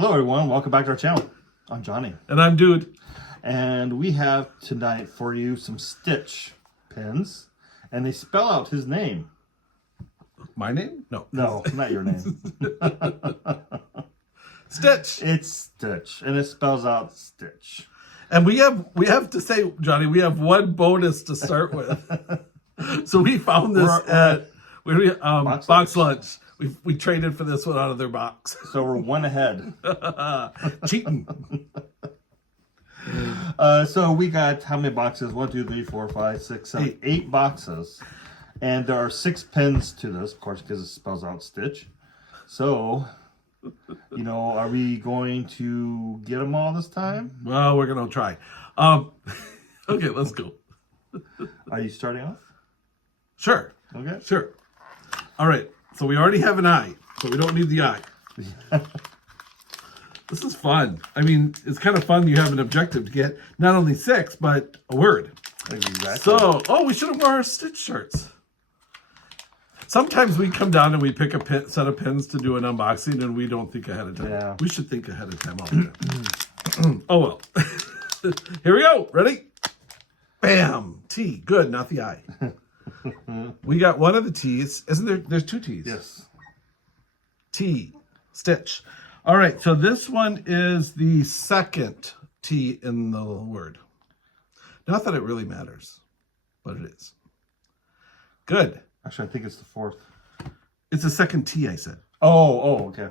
Hello everyone, welcome back to our channel. I'm Johnny. And I'm Dude. And we have tonight for you some Stitch pins. And they spell out his name. My name? No. No, not your name. Stitch. It's Stitch. And it spells out Stitch. And we have to say, Johnny, we have one bonus to start with. So we found this at Box Lunch. We traded for this one out of their box. So we're one ahead. Cheating. So we got how many boxes? 1, 2, 3, 4, 5, 6, 7, 8 boxes. And there are 6 pins to this, of course, because it spells out Stitch. So, you know, are we going to get them all this time? Well, we're going to try. Okay, let's go. Are you starting off? Sure. Okay. Sure. All right. So we already have an eye, so we don't need the eye. This is fun. I mean, it's kind of fun. You have an objective to get not only 6, but a word. Exactly. So, we should have worn our Stitch shirts. Sometimes we come down and we pick a set of pins to do an unboxing, and we don't think ahead of time. Yeah. We should think ahead of time all the time. Oh, well. Here we go. Ready? Bam. T. Good, not the I. We got one of the T's. Isn't there? There's 2 T's. Yes. T. Stitch. All right. So this one is the second T in the word. Not that it really matters, but it is. Good. Actually, I think it's the 4th. It's the second T, I said. Oh, okay.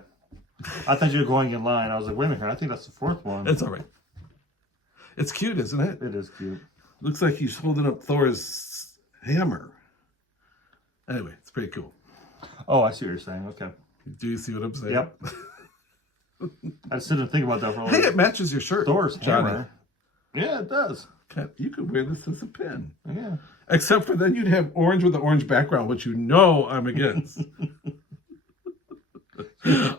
I thought you were going in line. I was like, wait a minute, I think that's the 4th one. It's all right. It's cute, isn't it? It is cute. Looks like he's holding up Thor's hammer. Anyway, it's pretty cool. Oh, I see what you're saying. Okay. Do you see what I'm saying? Yep. I just didn't think about that for a Hey, little it matches your shirt. Thor's Johnny. hammer. Yeah, it does. You could wear this as a pin. Yeah. Except for then you'd have orange with the orange background, which you know I'm against.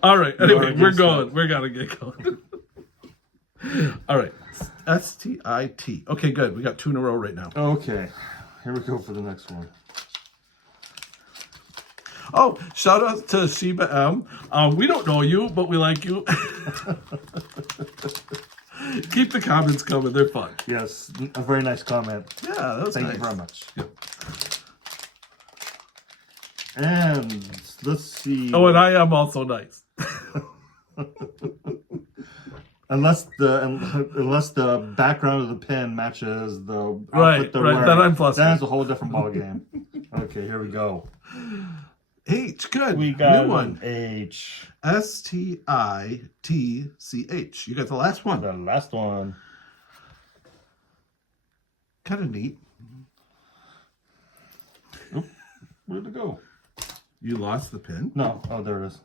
All right. Anyway, we're going. We're going to get going. All right. S-T-I-T. Okay, good. We got 2 in a row right now. Okay. Here we go for the next one. Oh, shout out to Sheba M. We don't know you, but we like you. Keep the comments coming. They're fun. Yes. A very nice comment. Yeah, that was Thank nice. you very much. Yep. And let's see. Oh, and I am also nice. Unless the background of the pin matches the Right. they're wearing, Then I'm flustered. That's a whole different ball game. Okay, here we go. H. Good. We got new one. H. S-T-I-T-C-H. You got the last one. The last one. Kind of neat. Oop, where'd it go? You lost the pin? No. Oh, there it is.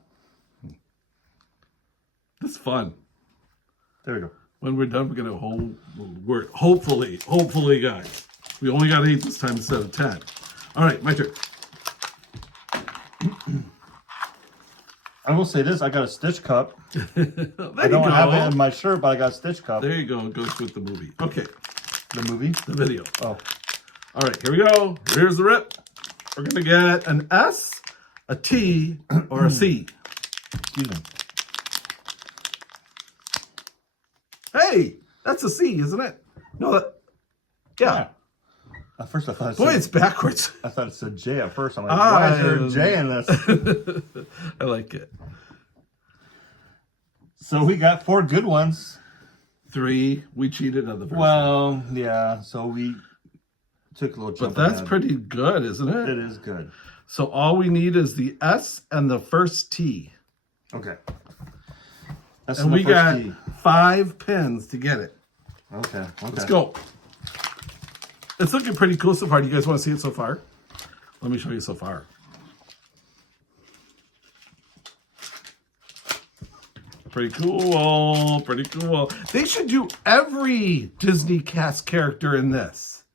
This is fun. There we go. When we're done, we're going to whole word. Hopefully, guys. We only got 8 this time instead of 10. All right, my turn. I will say this: I got a Stitch cup. I don't have it in my shirt, but I got a Stitch cup. There you go. It goes with the movie. Okay, The movie? the video. Oh. All right, here we go. Here's the rip. We're going to get an S, a T, or a C. Excuse me. Hey, that's a C, isn't it? No, yeah. At first I thought it Boy, said, it's backwards. I thought it said J at first. I'm like, why is there a J in this? I like it. So we got 4 good ones. 3. We cheated on the first one. Well, yeah. So we took a little jump. But that's ahead. pretty good, isn't it? It is good. So all we need is the S and the first T. Okay. That's And the we first got T. 5 pins to get it. Okay. Let's go. It's looking pretty cool so far. Do you guys want to see it so far? Let me show you so far. Pretty cool. Pretty cool. They should do every Disney cast character in this.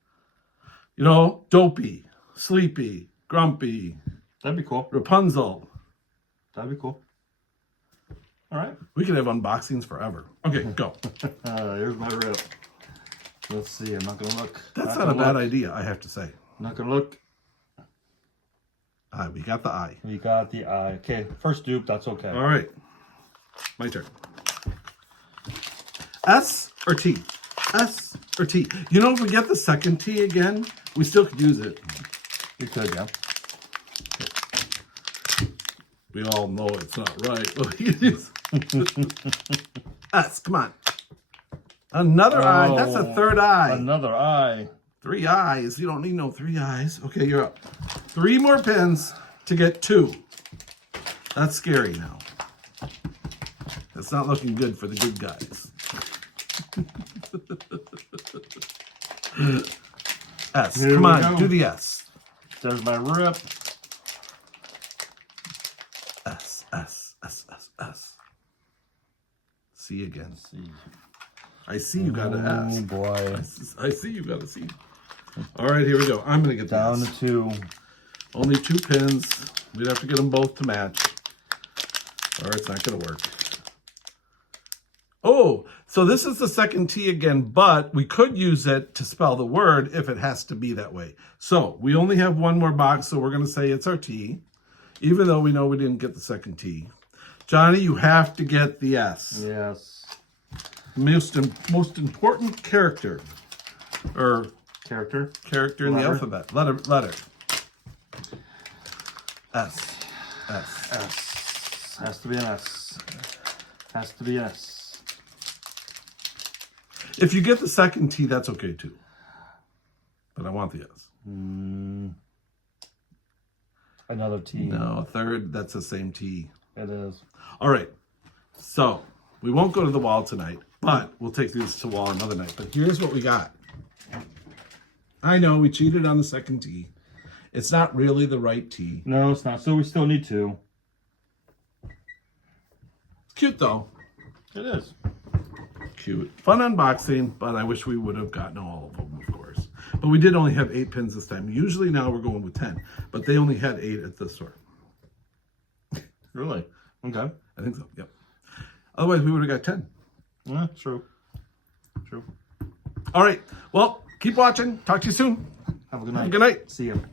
You know, Dopey, Sleepy, Grumpy, That'd be cool. Rapunzel. That'd be cool. All right. We could have unboxings forever. Okay, go. Here's my rip. Let's see. I'm not going to look. That's not a bad idea, I have to say. Not going to look. We got the eye. We got the eye. Okay, first dupe, that's okay. All right. My turn. S or T? S or T? You know, if we get the second T again, we still could use it. You could, yeah. We all know it's not right. But we can use S, come on. Another eye. That's a third eye. Another eye. 3 eyes. You don't need no 3 eyes. Okay, you're up. 3 more pins to get 2. That's scary now. That's not looking good for the good guys. S. Here Come we on, go. do the S. There's my rip. S, S, S, S, S. C again. C. I see you got an S. Oh boy. I see you got a C. All right, here we go. I'm going to get the Down S. to 2. Only 2 pins. We'd have to get them both to match, or it's not going to work. Oh, so this is the second T again, but we could use it to spell the word if it has to be that way. So we only have 1 more box, so we're going to say it's our T, even though we know we didn't get the second T. Johnny, you have to get the S. Yes. Most important character, or Character. character in the alphabet. Letter. S. S. S. Has to be an S. Has to be an S. If you get the second T, that's okay too. But I want the S. Another T. No, third, that's the same T. It is. All right. So we won't go to the wall tonight, but we'll take these to the wall another night. But here's what we got. I know we cheated on the second T. It's not really the right T. No, it's not. So we still need 2. It's cute though. It is. Cute. Fun unboxing, but I wish we would have gotten all of them, of course. But we did only have 8 pins this time. Usually now we're going with 10, but they only had 8 at the store. Really? Okay. I think so, yep. Otherwise, we would have got 10. Yeah, true. True. All right. Well, keep watching. Talk to you soon. Have a good night. Have a good night. See you.